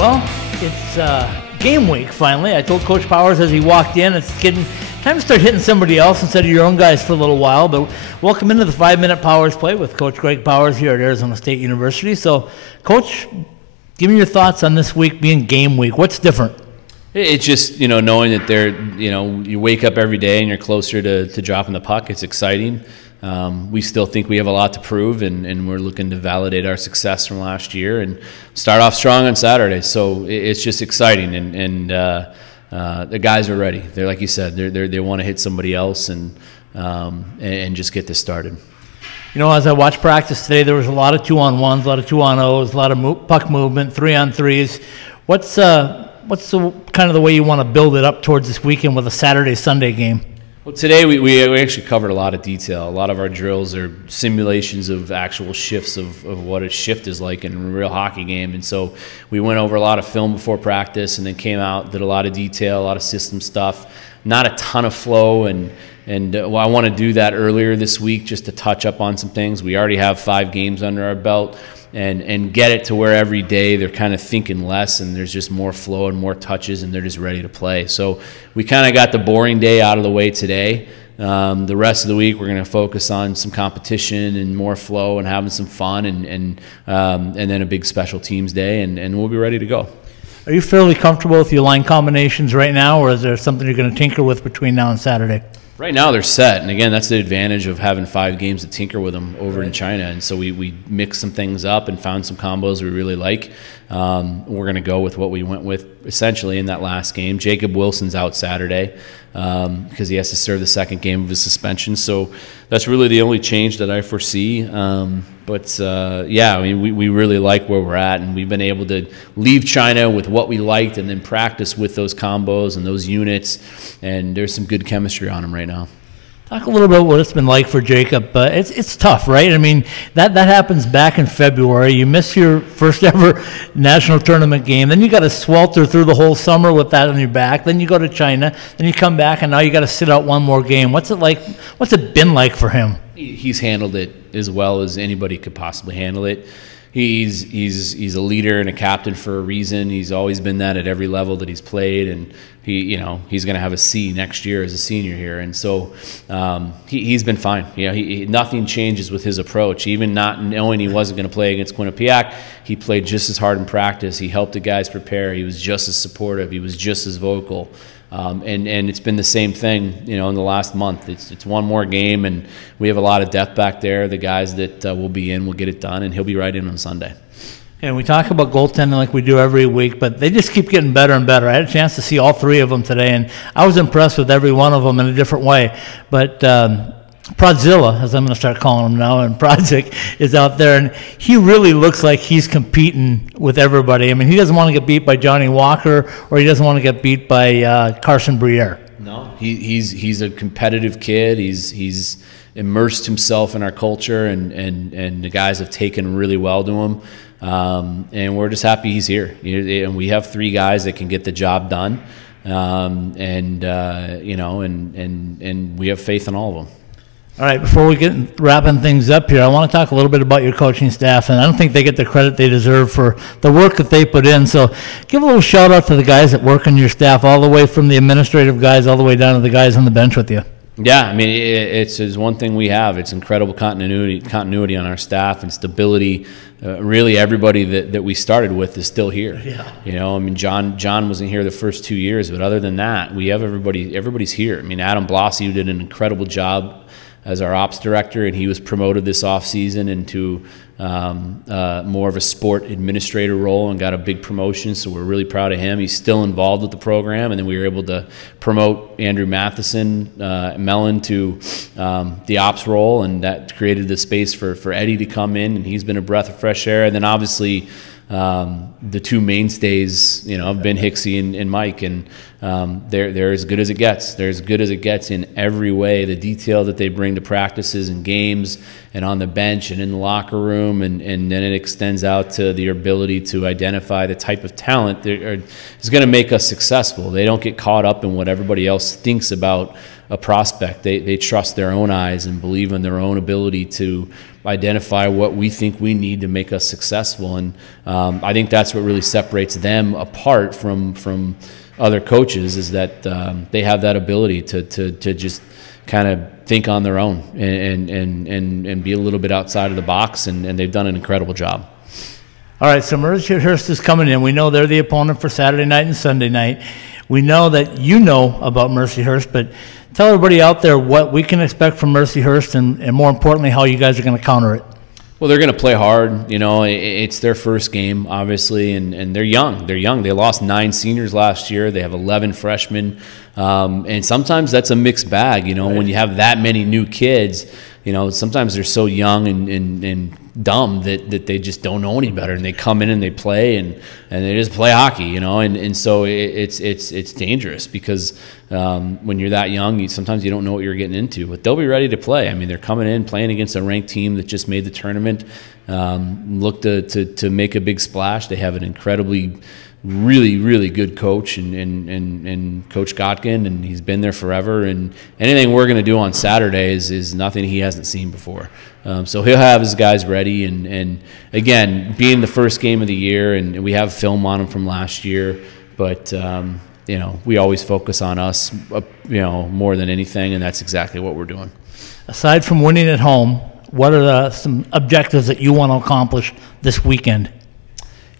Well, it's game week finally. I told Coach Powers as he walked in, it's getting time to start hitting somebody else instead of your own guys for a little while. But welcome into the 5-Minute Powers Play with Coach Greg Powers here at Arizona State University. So, Coach, give me your thoughts on this week being game week. What's different? It's just, knowing that you wake up every day and you're closer to dropping the puck. It's exciting. We still think we have a lot to prove, and we're looking to validate our success from last year and start off strong on Saturday. So it's just exciting, and the guys are ready. They're, like you said, they want to hit somebody else and just get this started. As I watched practice today, there was a lot of 2-on-1s, a lot of 2-on-0s, a lot of puck movement, 3-on-3s. What's the kind of the way you want to build it up towards this weekend with a Saturday-Sunday game? Well, today we actually covered a lot of detail. A lot of our drills are simulations of actual shifts of what a shift is like in a real hockey game. And so we went over a lot of film before practice and then came out, did a lot of detail, a lot of system stuff, not a ton of flow. And I want to do that earlier this week just to touch up on some things. We already have 5 games under our belt. And get it to where every day they're kind of thinking less and there's just more flow and more touches and they're just ready to play. So we kind of got the boring day out of the way today. The rest of the week we're going to focus on some competition and more flow and having some fun and then a big special teams day and we'll be ready to go. Are you fairly comfortable with your line combinations right now, or is there something you're going to tinker with between now and Saturday? Right now they're set, and again, that's the advantage of having 5 games to tinker with them over in China. And so we mixed some things up and found some combos we really like. We're going to go with what we went with essentially in that last game. Jacob Wilson's out Saturday because he has to serve the second game of his suspension. So that's really the only change that I foresee. Yeah, I mean, we really like where we're at, and we've been able to leave China with what we liked and then practice with those combos and those units, and there's some good chemistry on them right now. Talk a little bit about what it's been like for Jacob. It's tough, right? I mean, that happens back in February. You miss your first ever national tournament game. Then you got to swelter through the whole summer with that on your back. Then you go to China. Then you come back, and now you got to sit out one more game. What's it like? What's it been like for him? He's handled it as well as anybody could possibly handle it. He's a leader and a captain for a reason. He's always been that at every level that he's played, and he's going to have a C next year as a senior here, and so he's been fine. Nothing changes with his approach. Even not knowing he wasn't going to play against Quinnipiac, he played just as hard in practice. He helped the guys prepare. He was just as supportive. He was just as vocal. And it's been the same thing, in the last month. It's one more game, and we have a lot of depth back there. The guys that will be in will get it done, and he'll be right in on Sunday. And we talk about goaltending like we do every week, but they just keep getting better and better. I had a chance to see all 3 of them today, and I was impressed with every one of them in a different way. But Prodzilla, as I'm going to start calling him now, and Prodzik is out there, and he really looks like he's competing with everybody. I mean, he doesn't want to get beat by Johnny Walker, or he doesn't want to get beat by Carson Briere. No, he's a competitive kid. He's immersed himself in our culture, and the guys have taken really well to him. And we're just happy he's here. And we have 3 guys that can get the job done, and we have faith in all of them. All right, before we get wrapping things up here, I want to talk a little bit about your coaching staff, and I don't think they get the credit they deserve for the work that they put in. So give a little shout out to the guys that work on your staff, all the way from the administrative guys all the way down to the guys on the bench with you. Yeah, I mean, it's one thing we have. It's incredible continuity on our staff and stability. Really, everybody that we started with is still here. Yeah. I mean, John wasn't here the first 2 years, but other than that, we have everybody. Everybody's here. I mean, Adam Blasi, who did an incredible job as our ops director, and he was promoted this offseason into more of a sport administrator role and got a big promotion, so we're really proud of him. He's still involved with the program, and then we were able to promote Andrew Matheson, Mellon, to the ops role, and that created the space for Eddie to come in, and he's been a breath of fresh air. And then obviously the 2 mainstays, have been Hicksey and Mike, and they're as good as it gets. They're as good as it gets in every way. The detail that they bring to practices and games and on the bench and in the locker room, and then it extends out to the ability to identify the type of talent that is going to make us successful. They don't get caught up in what everybody else thinks about a prospect. They trust their own eyes and believe in their own ability to identify what we think we need to make us successful. And I think that's what really separates them apart from other coaches, is that they have that ability to just kind of think on their own and be a little bit outside of the box, and they've done an incredible job. All right, so Mercyhurst is coming in. We know they're the opponent for Saturday night and Sunday night. We know that you know about Mercyhurst, but tell everybody out there what we can expect from Mercyhurst, and more importantly, how you guys are going to counter it. Well, they're going to play hard. You know, it's their first game, obviously, and they're young. They're young. They lost 9 seniors last year. They have 11 freshmen, and sometimes that's a mixed bag. You know, when you have that many new kids, you know, sometimes they're so young and dumb that they just don't know any better, and they come in and they play and they just play hockey, you know, and so it's dangerous because when you're that young, sometimes you don't know what you're getting into, but they'll be ready to play. I mean, they're coming in playing against a ranked team that just made the tournament, look to make a big splash. They have an incredibly really good coach and Coach Gotkin, and he's been there forever, and anything we're going to do on Saturday is nothing he hasn't seen before. So he'll have his guys ready, and again, being the first game of the year, and we have film on him from last year, but you know, we always focus on us, you know, more than anything, and that's exactly what we're doing. Aside from winning at home, what are some objectives that you want to accomplish this weekend?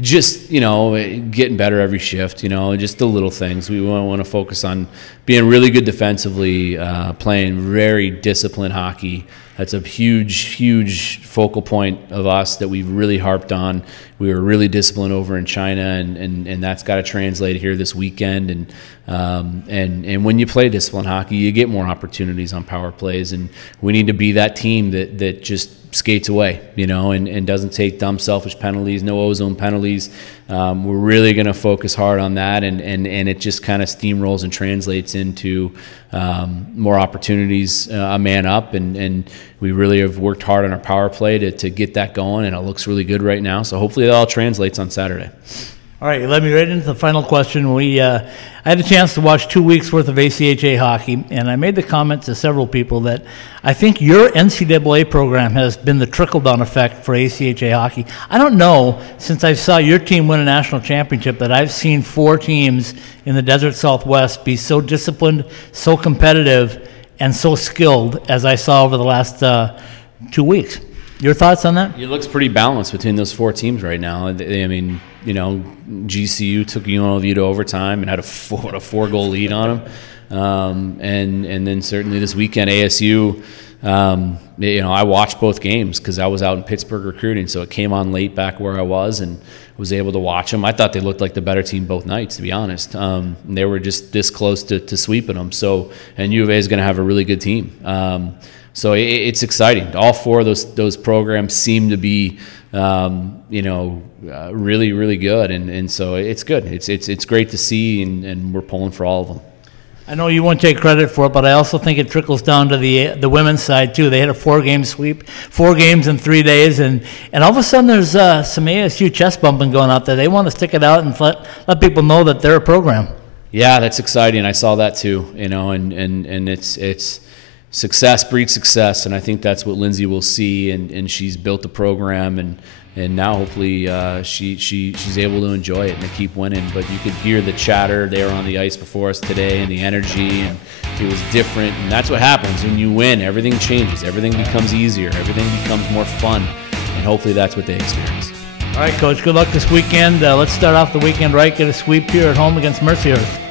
Just, you know, getting better every shift, you know, just the little things. We want to focus on being really good defensively, playing very disciplined hockey. That's a huge focal point of us that we've really harped on. We were really disciplined over in China, and that's got to translate here this weekend. And when you play disciplined hockey, you get more opportunities on power plays, and we need to be that team that just skates away, you know, and doesn't take dumb, selfish penalties, no ozone penalties. We're really going to focus hard on that, and it just kind of steamrolls and translates into more opportunities, a man up, and we really have worked hard on our power play to get that going, and it looks really good right now. So hopefully it all translates on Saturday. All right, you led me right into the final question. I had a chance to watch 2 weeks worth of ACHA hockey, and I made the comment to several people that I think your NCAA program has been the trickle-down effect for ACHA hockey. I don't know, since I saw your team win a national championship, that I've seen 4 teams in the Desert Southwest be so disciplined, so competitive, and so skilled as I saw over the last 2 weeks. Your thoughts on that? It looks pretty balanced between those 4 teams right now. I mean, you know, GCU took UNLV to overtime and had a 4-goal lead on them. And then certainly this weekend, ASU, you know, I watched both games because I was out in Pittsburgh recruiting, so it came on late back where I was and was able to watch them. I thought they looked like the better team both nights, to be honest. They were just this close to sweeping them. So, and U of A is going to have a really good team. So it's exciting. All 4 of those programs seem to be, you know, really good, and so it's good. It's great to see, and we're pulling for all of them. I know you won't take credit for it, but I also think it trickles down to the women's side too. They had a 4-game sweep, 4 games in 3 days, and all of a sudden there's some ASU chest bumping going out there. They want to stick it out and let people know that they're a program. Yeah, that's exciting. I saw that too. You know, and it's success breeds success, and I think that's what Lindsay will see, and she's built the program, and now hopefully she's able to enjoy it and to keep winning. But you could hear the chatter. They were on the ice before us today, and the energy, and it was different, and that's what happens when you win. Everything changes. Everything becomes easier. Everything becomes more fun, and hopefully that's what they experience. All right, Coach, good luck this weekend. Let's start off the weekend right, get a sweep here at home against Mercyhurst.